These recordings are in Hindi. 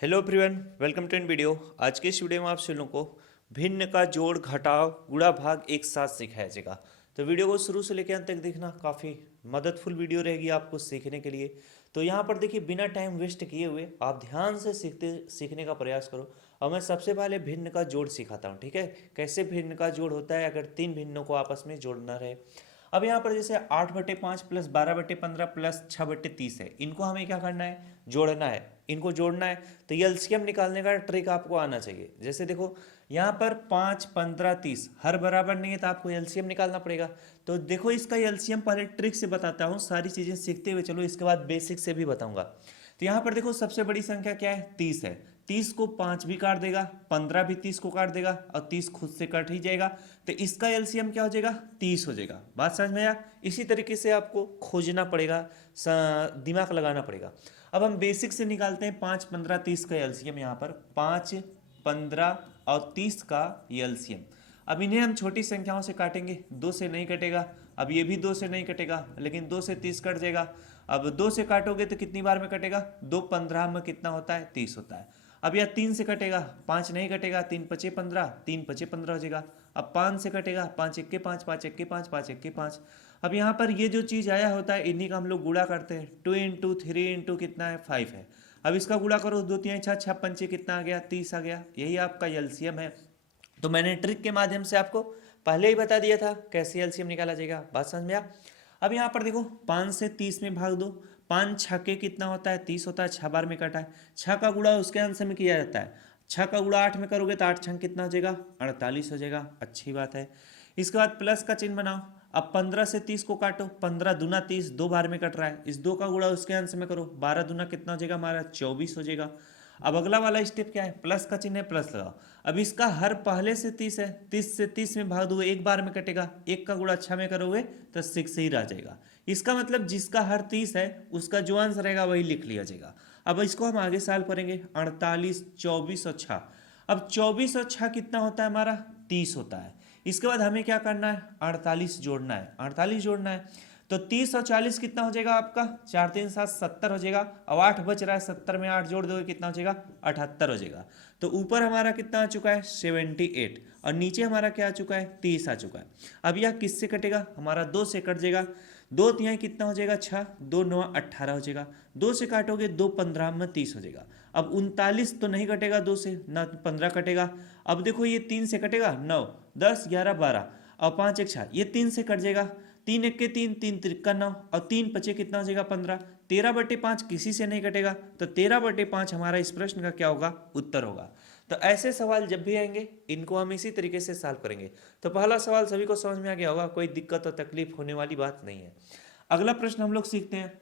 हेलो एवरीवन, वेलकम टू इन वीडियो। आज के इस वीडियो में आप सभी लोगों को भिन्न का जोड़ घटाव गुणा भाग एक साथ सिखाया जाएगा। तो वीडियो को शुरू से लेकर अंत तक देखना, काफ़ी मददफुल वीडियो रहेगी आपको सीखने के लिए। तो यहाँ पर देखिए, बिना टाइम वेस्ट किए हुए आप ध्यान से सीखने का प्रयास करो। और मैं सबसे पहले भिन्न का जोड़ सिखाता हूँ, ठीक है। कैसे भिन्न का जोड़ होता है अगर तीन भिन्नों को आपस में जोड़ना रहे। अब यहाँ पर जैसे 8/5 प्लस 12/15 प्लस 6/30 है, इनको हमें क्या करना है, जोड़ना है। इनको जोड़ना है तो ये एलसीएम निकालने का ट्रिक आपको आना चाहिए। जैसे देखो यहाँ पर 5, 15, 30 हर बराबर नहीं है तो आपको एलसीएम निकालना पड़ेगा। तो देखो इसका एलसीएम पहले ट्रिक से बताता हूँ, सारी चीज़ें सीखते हुए चलो, इसके बाद बेसिक से भी बताऊंगा। तो यहाँ पर देखो सबसे बड़ी संख्या क्या है, 30 है। 30 को 5 भी काट देगा, 15 भी 30 को काट देगा और 30 खुद से कट ही जाएगा। तो इसका एलसीएम क्या हो जाएगा, 30 हो जाएगा। बात समझ में आया। इसी तरीके से आपको खोजना पड़ेगा, दिमाग लगाना पड़ेगा। अब हम बेसिक से निकालते हैं 5, 15, 30 का एलसीएम। यहाँ पर 5, 15 और 30 का ये एलसीएम। अब इन्हें हम छोटी संख्याओं से काटेंगे, 2 से नहीं कटेगा। अब ये भी 2 से नहीं कटेगा, लेकिन 2 से 30 कट जाएगा। अब 2 से काटोगे तो कितनी बार में कटेगा, 2 15 में कितना होता है, 30 होता है। अब यह 3 से कटेगा, 5 नहीं कटेगा, 3 पचे 15, 3 पचे 15 हो जाएगा। अब 5 से कटेगा, 5 1 5, 5 1 5, 5 1 5। अब यहाँ पर ये जो चीज़ आया होता है इन्हीं का हम लोग गुणा करते हैं। 2 इंटू 3 इंटू कितना है, 5 है। अब इसका गुणा करो, 2 3 6 6 पंचे कितना आ गया, 30 आ गया। यही आपका एलसीएम है। तो मैंने ट्रिक के माध्यम से आपको पहले ही बता दिया था कैसे एलसीएम निकाला जाएगा। बात समझ में आ। अब यहाँ पर देखो 5 से 30 में भाग दो। 5 छक्के कितना होता है, 30 होता है। 6 बार में कटा है। 6 का गुणा उसके आंसर में किया जाता है। 6 का गुणा 8 में करोगे तो 8 छंग कितना हो जाएगा, 48 हो जाएगा। अच्छी बात है। इसके बाद प्लस का चिन्ह बनाओ। अब 15 से 30 को काटो, 15 दूना 30, 2 बार में कट रहा है। इस 2 का गुणा उसके आंसर में करो, 12 दूना कितना हो जाएगा हमारा, 24 हो जाएगा। अब अगला वाला स्टेप क्या है, प्लस का चिन्ह है, प्लस लगाओ। अब इसका हर पहले से 30 है, 30 से 30 में भाग दो, एक बार में कटेगा। एक का गुणा 6 में करोगे तो 6 ही रह जाएगा। इसका मतलब जिसका हर 30 है उसका जो आंसर रहेगा वही लिख लिया जाएगा। अब इसको हम आगे सॉल्व करेंगे। 48, 24 और 6। अब 24 और 6 कितना होता है हमारा, 30 होता है। इसके बाद हमें क्या करना है, 48 जोड़ना है। 48 जोड़ना है तो 30 और 40 कितना हो जाएगा आपका, 4 3 7 70 हो जाएगा। अब 8 बच रहा है, 70 में 8 जोड़ दोगे कितना हो जाएगा, 78 हो जाएगा। तो ऊपर हमारा कितना आ चुका है, 78। और नीचे हमारा क्या आ चुका है, 30 आ चुका है। अब यह किससे कटेगा, हमारा 2 से कट जाएगा। 2 तिहाई कितना हो जाएगा, 6, 2 9 18 हो जाएगा। 2 से काटोगे, 2 15 में 30 हो जाएगा। अब 39 तो नहीं कटेगा 2 से, ना 15 कटेगा। अब देखो ये 3 से कटेगा, 9 10 11 12 और 5 1 6, ये 3 से कट जाएगा। 3 1 3, 3 3 9 और 3 पचे कितना हो जाएगा, 15। 13/5 किसी से नहीं कटेगा, तो 13/5 हमारा इस प्रश्न का क्या होगा, उत्तर होगा। तो ऐसे सवाल जब भी आएंगे इनको हम इसी तरीके से सॉल्व करेंगे। तो पहला सवाल सभी को समझ में आ गया होगा, कोई दिक्कत और तकलीफ होने वाली बात नहीं है। अगला प्रश्न हम लोग सीखते हैं।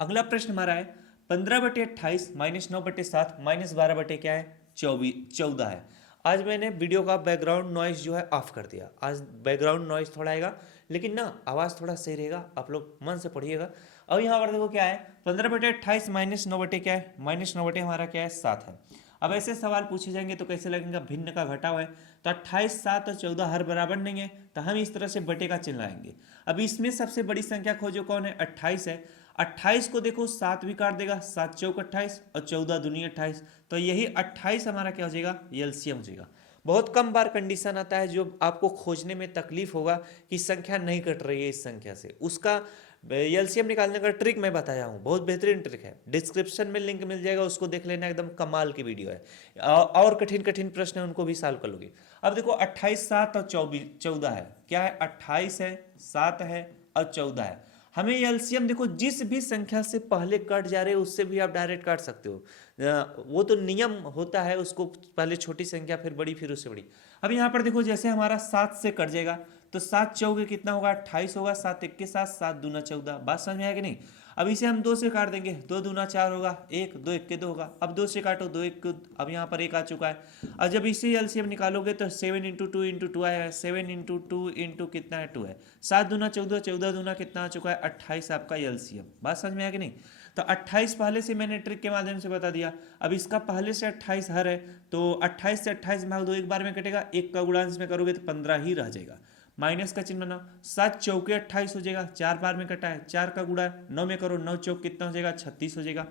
अगला प्रश्न हमारा है 15/28 -9/7 -12 क्या है, 14 है। आज मैंने वीडियो का बैकग्राउंड नॉइज जो है ऑफ कर दिया। आज बैकग्राउंड नॉइज थोड़ा आएगा, लेकिन ना आवाज़ थोड़ा सही रहेगा, आप लोग मन से पढ़िएगा। अब यहाँ पर देखो क्या है, 15/28 -9 क्या है, -9 हमारा क्या है, 7 है। अब ऐसे सवाल पूछे जाएंगे तो कैसे लगेगा, भिन्न का घटाव है। तो 28, 7 और 14 हर बराबर नहीं है, तो हम इस तरह से बटे का चिन्ह लाएंगे। अब इसमें सबसे बड़ी संख्या खोजो, कौन है, 28 है। 28 को देखो 7 भी काट देगा, 7 चौक 28 और 14 दूनी 28। तो यही 28 हमारा क्या हो जाएगा, एलसीएम हो जाएगा। बहुत कम बार कंडीशन आता है जो आपको खोजने में तकलीफ होगा कि संख्या नहीं कट रही है इस संख्या से। उसका एलसीएम निकालने का ट्रिक मैं बताया हूँ, बहुत बेहतरीन ट्रिक है। डिस्क्रिप्शन में लिंक मिल जाएगा, उसको देख लेना, एकदम कमाल की वीडियो है। और कठिन कठिन प्रश्न है उनको भी सॉल्व कर लोगे। अब देखो 28, 7 और 14 है, क्या है, 28 है, 7 है और 14 है। हमें एलसीएम देखो, जिस भी संख्या से पहले कट जा रहे हो उससे भी आप डायरेक्ट काट सकते हो। वो तो नियम होता है, उसको पहले छोटी संख्या फिर बड़ी फिर उससे बड़ी। अब यहाँ पर देखो जैसे हमारा 7 से कट जाएगा तो 7 चौके कितना होगा, 28 होगा। 7 1 के साथ 7 दूना 14। बात समझ में आया कि नहीं। अब इसे हम 2 से काट देंगे, 2 दूना 4 होगा, 1 2 1 के 2 होगा। अब 2 से काटो, 2 1 अब यहाँ पर 1 आ चुका है। और जब इसे एलसीएम निकालोगे तो 7 इंटू 2 इंटू 2 आया है। 7 इंटू 2 इंटू कितना है, 2 है। 7 दूना 14, 14 दूना कितना आ चुका है, 28 आपका एलसीएम। बात समझ में आया कि नहीं। तो 28 पहले से मैंने ट्रिक के माध्यम से बता दिया। अब इसका पहले से 28 हर है, तो 28 से 28 भाग दो, एक बार में कटेगा। एक का गुणांश में करोगे तो 15 ही रह जाएगा। माइनस का चिन्ह बनाओ, 7 चौके 28 हो जाएगा। 4 बार में कटा है, 4 का गुणा 9 में करो, 9 चौक कितना हो जाएगा, 36 हो जाएगा।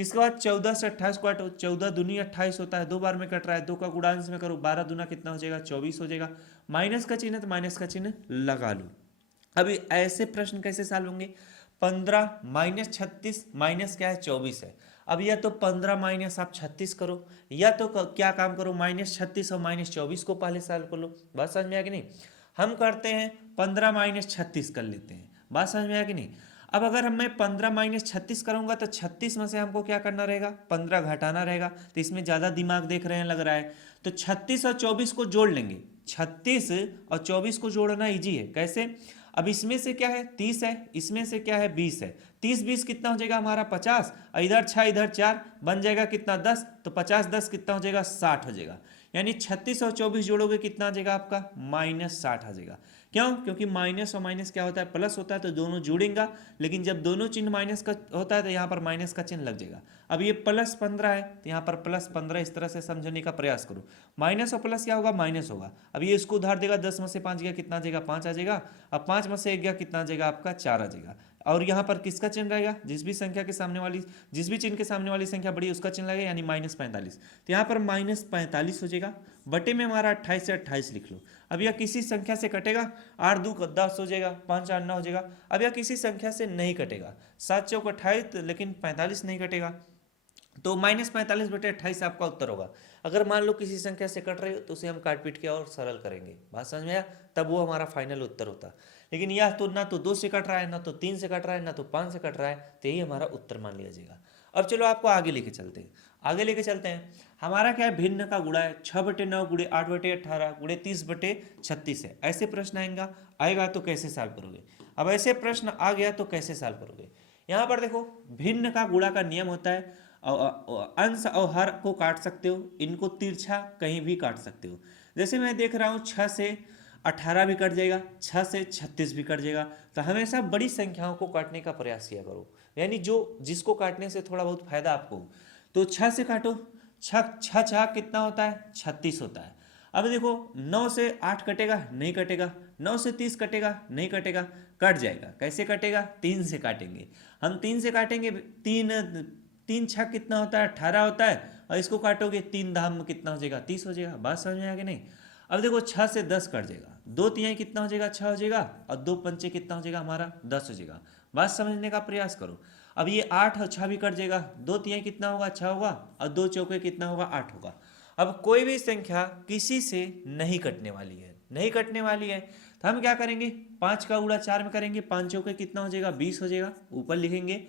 इसके बाद 14 से 28 को काटो, 14 दूनी 28 होता है, 2 बार में कट रहा है, 2 का गुणांश में करो, 12 दूना कितना हो जाएगा 24 हो जाएगा। माइनस का चिन्ह है तो माइनस का चिन्ह लगा लो। अभी ऐसे प्रश्न कैसे सॉल्व होंगे, 15 माइनस 36 माइनस क्या है 24 है। अब या तो 15 माइनस आप 36 करो, या तो क्या काम करो, माइनस 36 और माइनस 24 को पहले सॉल्व कर लो। बात समझ में आया कि नहीं। हम करते हैं 15 माइनस 36 कर लेते हैं। बात समझ में आया कि नहीं। अब अगर मैं 15 माइनस 36 करूंगा तो 36 में से हमको क्या करना रहेगा, 15 घटाना रहेगा। तो इसमें ज़्यादा दिमाग देख रहे हैं लग रहा है, तो 36 और 24 को जोड़ लेंगे। 36 और 24 को जोड़ना इजी है, कैसे। अब इसमें से क्या है 30 है, इसमें से क्या है 20 है, 30 20 कितना हो जाएगा हमारा 50, और इधर 6 इधर 4 बन जाएगा कितना 10, तो 50 10 कितना हो जाएगा 60 हो जाएगा। यानी 36 और 24 जोड़ोगे कितना आ जाएगा आपका -60 आ जाएगा। क्यों, क्योंकि माइनस और माइनस क्या होता है, प्लस होता है, तो दोनों जुड़ेंगे। लेकिन जब दोनों चिन्ह माइनस का होता है तो यहाँ पर माइनस का चिन्ह लग जाएगा। अब ये +15 है तो यहाँ पर +15 इस तरह से समझने का प्रयास करो। माइनस और प्लस क्या होगा, माइनस होगा। अब ये इसको उधार देगा, 10 में से 5 गया कितना आ जाएगा 5 आ जाएगा। अब 5 में से 1 गया कितना आ जाएगा आपका 4 आ जाएगा। और यहाँ पर किसका चिन्ह रहेगा, जिस भी चिन्ह के सामने वाली संख्या बड़ी उसका चिन्ह लगेगा, यानी -45। तो यहाँ पर -45 हो जाएगा। बटे में हमारा 28 से 28 लिख लो। अब यह किसी संख्या से कटेगा, 8 2 10 हो जाएगा, 5 8 9 हो जाएगा। अब यह किसी संख्या से नहीं कटेगा, 7 चौक 28, लेकिन 45 नहीं कटेगा, तो -45 बटे 28 आपका उत्तर होगा। अगर मान लो किसी संख्या से कट रही हो तो उसे हम काट पीट के और सरल करेंगे। बात समझ में आया, तब वो हमारा फाइनल उत्तर होता। लेकिन यह तो ना तो 2 से कट रहा है, ना तो 3 से कट रहा है, ना तो 5 से कट रहा है, तो यही हमारा उत्तर मान लिया जाएगा। अब चलो आपको आगे लेके चलते हैं। हमारा क्या है, भिन्न का गुणा है, 6/9 गुणे 8/18 गुणे 30/36 है। ऐसे प्रश्न आएगा तो कैसे सॉल्व करोगे। अब ऐसे प्रश्न आ गया तो कैसे सॉल्व करोगे। यहाँ पर देखो, भिन्न का गुणा का नियम होता है, अंश और हर को काट सकते हो, इनको तिरछा कहीं भी काट सकते हो। जैसे मैं देख रहा हूँ 6 से 18 भी कट जाएगा, 6 से 36 भी कट जाएगा। तो हमेशा बड़ी संख्याओं को काटने का प्रयास किया करो, यानी जिसको काटने से थोड़ा बहुत फायदा आपको। तो 6 से काटो, 6 कितना होता है 36 होता है। अब देखो 9 से 8 कटेगा, नहीं कटेगा। 9 से 30 कटेगा, नहीं कटेगा। कट जाएगा, कैसे कटेगा, 3 से काटेंगे। हम 3 से काटेंगे, 3 6 कितना होता है 18 होता है, और इसको काटोगे 3 धाम में कितना हो जाएगा 30 हो जाएगा। बात समझ में आ गई नहीं। अब देखो 6 से 10 कट जाएगा, 2 तिहाई कितना हो जाएगा 6 हो जाएगा, और 2 पंचे कितना हो जाएगा हमारा 10 हो जाएगा। बात समझने का प्रयास करो। अब ये 8 और 6 भी कट जाएगा, 2 तिहाई कितना होगा 6 होगा, और 2 चौके कितना होगा 8 होगा। अब कोई भी संख्या किसी से नहीं कटने वाली है, तो हम क्या करेंगे, 5 का गुणा 4 में करेंगे, 5 चौके कितना हो जाएगा 20 हो जाएगा, ऊपर लिखेंगे।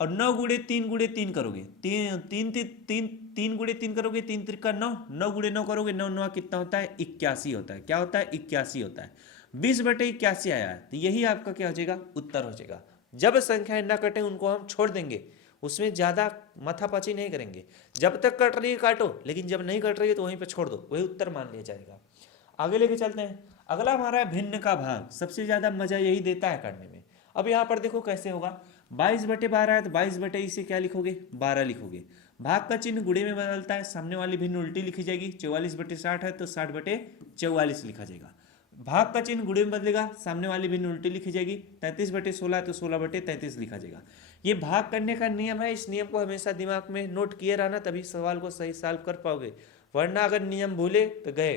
और 9 गुणे 3 करोगे, 3 गुणे 3 करोगे, 3 त्रिका 9, 9 गुणे 9 करोगे, 9 9 कितना होता है 81 होता है। क्या होता है 81 होता है। 20/81 आया है, तो यही आपका क्या हो जाएगा उत्तर हो जाएगा। जब संख्याएं ना कटें उनको हम छोड़ देंगे, उसमें ज़्यादा माथापची नहीं करेंगे। जब तक कट रही है काटो, लेकिन जब नहीं कट रही है तो वहीं पे छोड़ दो, वही उत्तर मान लिया जाएगा। आगे लेके चलते हैं। अगला हमारा है भिन्न का भाग। सबसे ज़्यादा मजा यही देता है करने में। अब यहाँ पर देखो कैसे होगा, 22/12 है तो 22 इसे क्या लिखोगे 12 लिखोगे। भाग का चिन्ह गुणे में बदलता है, सामने वाली भिन्न उल्टी लिखी जाएगी। 44/60 है तो 60/44 लिखा जाएगा। भाग का चिन्ह गुणे में बदलेगा, सामने वाली भिन्न उल्टी लिखी जाएगी। 33/16 है तो 16/33 लिखा जाएगा। ये भाग करने का नियम है, इस नियम को हमेशा दिमाग में नोट किए रहना, तभी सवाल को सही सॉल्व कर पाओगे, वरना अगर नियम भूले तो गए।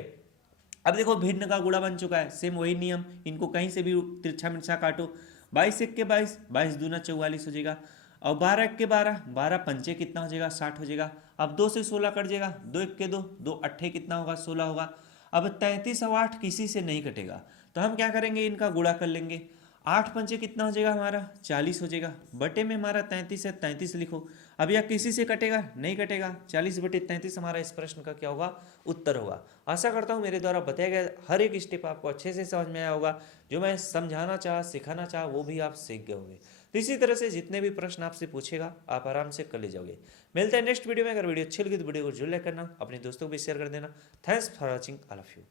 अब देखो भिन्न का गुणा बन चुका है, सेम वही नियम, इनको कहीं से भी तिरछा मिर्छा काटो। 22 1 के 22, 22 दूना 44 हो जाएगा। और 12 1 के 12, 12 पंचे कितना हो जाएगा 60 हो जाएगा। अब 2 से 16 कट जाएगा, 2 1 के 2, 2 अट्ठे कितना होगा 16 होगा। अब 33 और 8 किसी से नहीं कटेगा, तो हम क्या करेंगे इनका गुणा कर लेंगे। 8 पंचे कितना हो जाएगा हमारा 40 हो जाएगा। बटे में हमारा 33 है, 33 लिखो। अब यह किसी से कटेगा, नहीं कटेगा। 40/33 हमारा इस प्रश्न का क्या होगा उत्तर होगा। आशा करता हूँ मेरे द्वारा बताया गया हर एक स्टेप आपको अच्छे से समझ में आया होगा। जो मैं समझाना चाहा सिखाना चाहा वो भी आप सीख गए होंगे। तो इसी तरह से जितने भी प्रश्न आपसे पूछेगा आप आराम से कर ले जाओगे। मिलते हैं नेक्स्ट वीडियो में। अगर वीडियो अच्छी लगी तो वीडियो को जरूर लाइक करना, अपने दोस्तों को भी शेयर कर देना। Thanks for watching all of you.